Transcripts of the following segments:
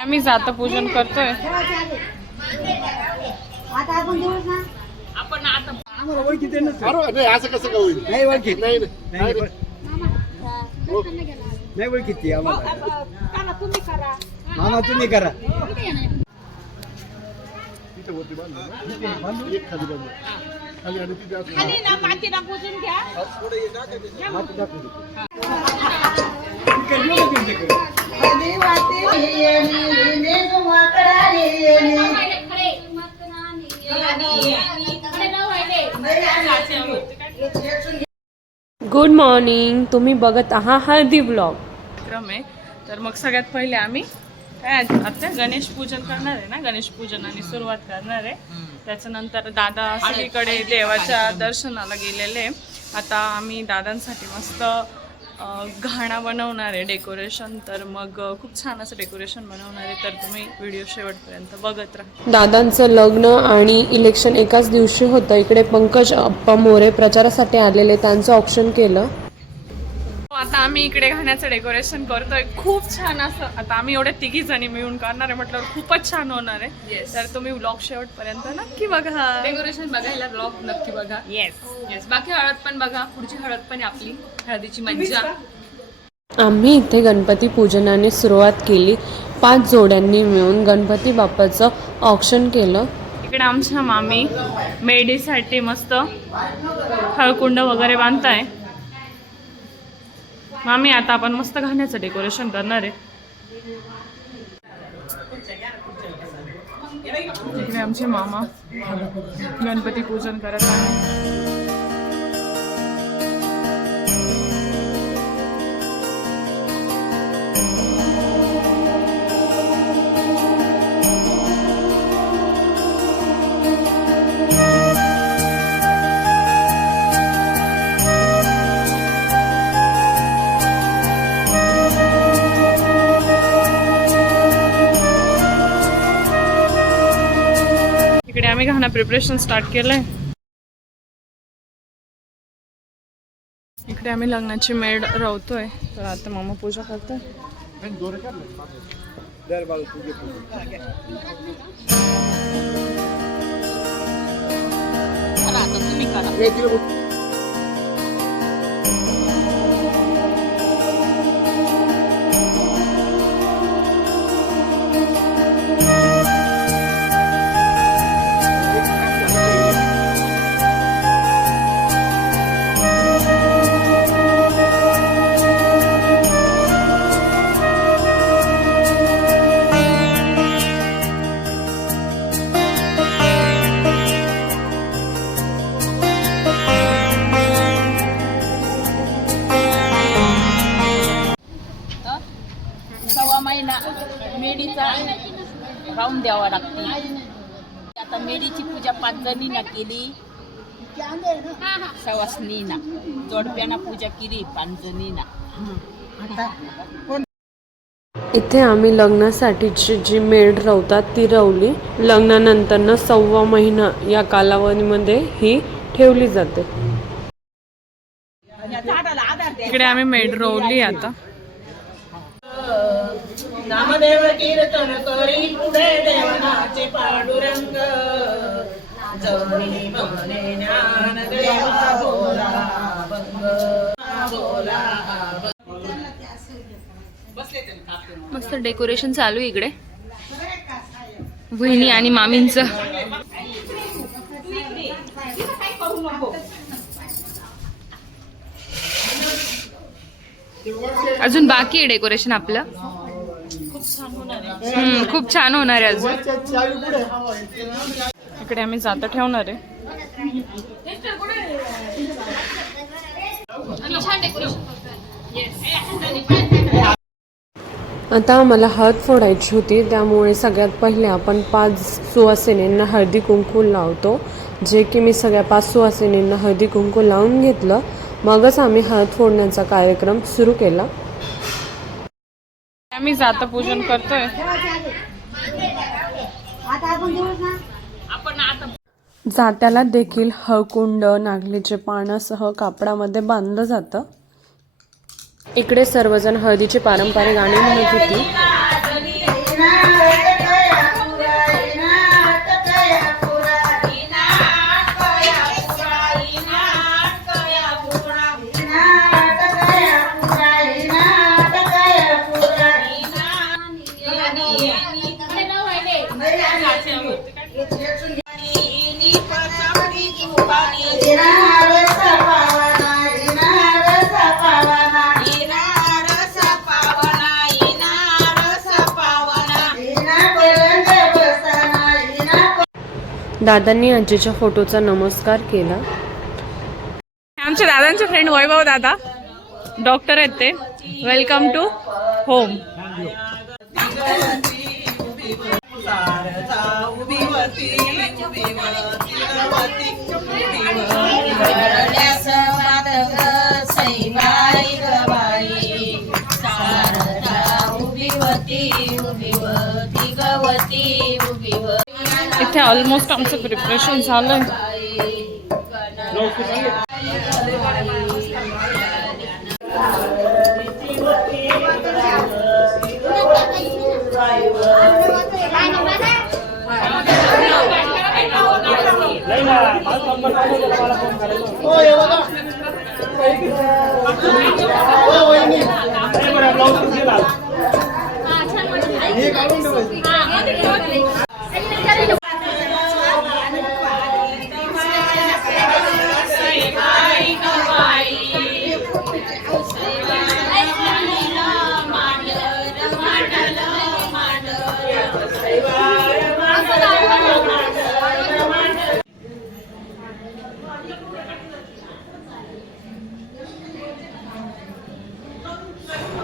आम्ही जाता पूजन करतोय. आपण आता नाही असं कसं का होईल? नाही ओळखीत नाही नाही ओळखीत आम्हाला. तुम्ही करा. मामा तुम्ही करा. तिथे होती बांधून एक खाली बांधून खाली आणि तिथे असं खाली ना मातीला पूजून घ्या. माती टाकून दे. Good morning. तुम्ही बघत आहात हळदी ब्लॉग क्रम आहे. तर मग सगळ्यात पहिले आम्ही काय आता गणेश पूजन करणार आहे ना. गणेश पूजनाने सुरुवात करणार आहे. त्याच्यानंतर दादा सगळीकडे देवाच्या दर्शनाला गेलेले. आता आम्ही दादांसाठी मस्त घाणा बनवणार आहे डेकोरेशन. तर मग खूप छान असं डेकोरेशन बनवणार आहे. तर तुम्ही व्हिडिओ शेवटपर्यंत बघत राहा. दादांचं लग्न आणि इलेक्शन एकाच दिवशी होतं. इकडे पंकज अप्पा मोरे प्रचारासाठी आलेले, त्यांचं ऑप्शन केलं. आता आम्ही इकडे घाण्याचं डेकोरेशन करतोय. खूप छान असं. आता आम्ही एवढ्या 3 जणी मिळून करणार आहे म्हटल्यावर खूपच छान होणार आहे. तर तुम्ही व्लॉग शेवटपर्यंत नक्की बघा. डेकोरेशन बघायला ब्लॉग नक्की बघा. येस बाकी हळद पण बघा. पुढची हळद पण आहे आपली. हळदीची मज्जा. आम्ही इथे गणपती पूजनाने सुरुवात केली. 5 जोड्यांनी मिळून गणपती बाप्पाचं ऑक्शन केलं. इकडे आमच्या मामी मेडीसाठी मस्त हळकुंड वगैरे बांधताय. मामी आता आपण मस्त घाण्याचं डेकोरेशन करणार आहे. इकडे आमचे मामा गणपती पूजन करत आहे. इकडे आम्ही घाणा प्रिपरेशन स्टार्ट केलंय. इकडे आम्ही लग्नाची मेड रवतोय. तर आता मामा पूजा करतोय. आता तुम्ही करा. मेडीचा राहून द्यावा लागते. आता मेडीची पूजा 5 जणींना केली. सवासनीना जोडप्याना पूजा केली 5 जणींना. इथे आम्ही लग्नासाठीची जी मेड रवतात ती रवली. लग्नानंतर 1.25 महिना या कालावधीमध्ये ही ठेवली जाते. इकडे आम्ही मेड रवली. आता नामदेव कीर्तन करी पुढे देवनाचे पांडुरंग. जवळी म्हणे ज्ञानदेवा बोला भंग बोला. मस्त डेकोरेशन चालू आहे इकडे. वहिनी आणि मामींचं. अजून बाकी आहे डेकोरेशन आपलं. खूप छान होणार आहे अजून. इकडे आम्ही जाता ठेवणार आहे. आता आम्हाला हळद फोडायची होती. त्यामुळे सगळ्यात पहिले आपण 5 सुवासिनींना हळदी कुंकू लावतो. जे की मी सगळ्या 5 सुवासिनींना हळदी कुंकू लावून घेतलं. मगच आम्ही हळद फोडण्याचा कार्यक्रम सुरू केला. आम्ही जाता पूजन करतोय. जात्याला देखील हळकुंड नागलीचे पानासह कापडामध्ये बांधलं जातं. इकडे सर्वजण हळदीची पारंपरिक गाणी म्हणत होती. दादांनी आजीच्या फोटोचा नमस्कार केला. आमच्या दादांचे फ्रेंड वैभव दादा डॉक्टर आहेत ते. Welcome to home. इथे ऑलमोस्ट आमचं प्रिपरेशन झालं.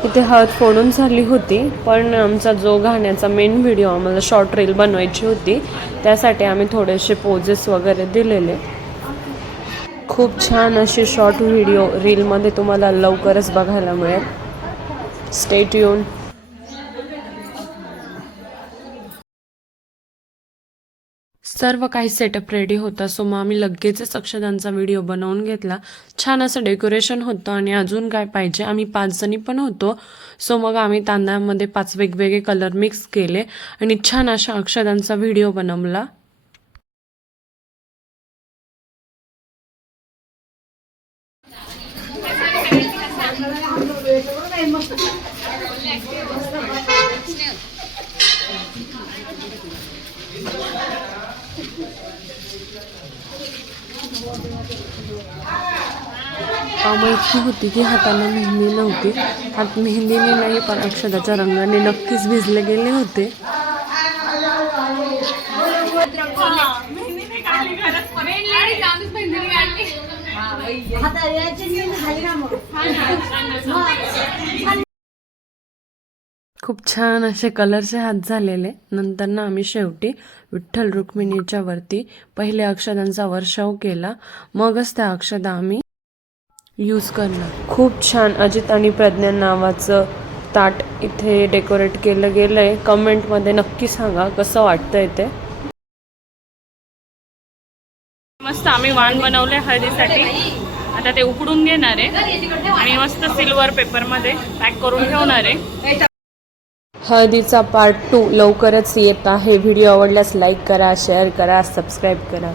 इथे हळद फोडून झाली होती, पण आमचा जो गाण्याचा मेन व्हिडिओ आम्हाला शॉर्ट रील बनवायची होती त्यासाठी आम्ही थोडेसे पोजेस वगैरे दिलेले. खूप छान अशी शॉर्ट व्हिडिओ रीलमध्ये तुम्हाला लवकरच बघायला मिळेल. Stay tune. सर्व काही सेटअप रेडी होता, सो मग आम्ही लगेचच अक्षदांचा व्हिडिओ बनवून घेतला. छान असं डेकोरेशन होतं आणि अजून काय पाहिजे, आम्ही 5 जणी पण होतो, सो मग आम्ही तांदळामध्ये 5 वेगवेगळे कलर मिक्स केले आणि छान अशा अक्षदांचा व्हिडिओ बनवला. कामं इतकी होती की हाताला मेहंदी नव्हती. हात मेहंदीने नाही पण अक्षदाच्या रंगाने नक्कीच भिजले गेले होते. खूप छान असे कलरचे हात झालेले. नंतर ना आम्ही शेवटी विठ्ठल रुक्मिणीच्या वरती पहिले अक्षदांचा वर्षाव केला, मगच त्या अक्षदा आम्ही यूज करणार. खूप छान अजित आणि प्रज्ञा नावाचं ताट इथे डेकोरेट केलं गेलंय. कमेंटमध्ये नक्की सांगा कसं वाटतंय ते. मस्त आम्ही वाण बनवले हळदीसाठी. आता ते उकडून घेणार आहे आणि मस्त सिल्वर पेपरमध्ये पॅक करून ठेवणार आहे. हळदीचा पार्ट 2 लवकरच येत आहे. व्हिडिओ आवडल्यास लाईक करा, शेअर करा, सबस्क्राईब करा.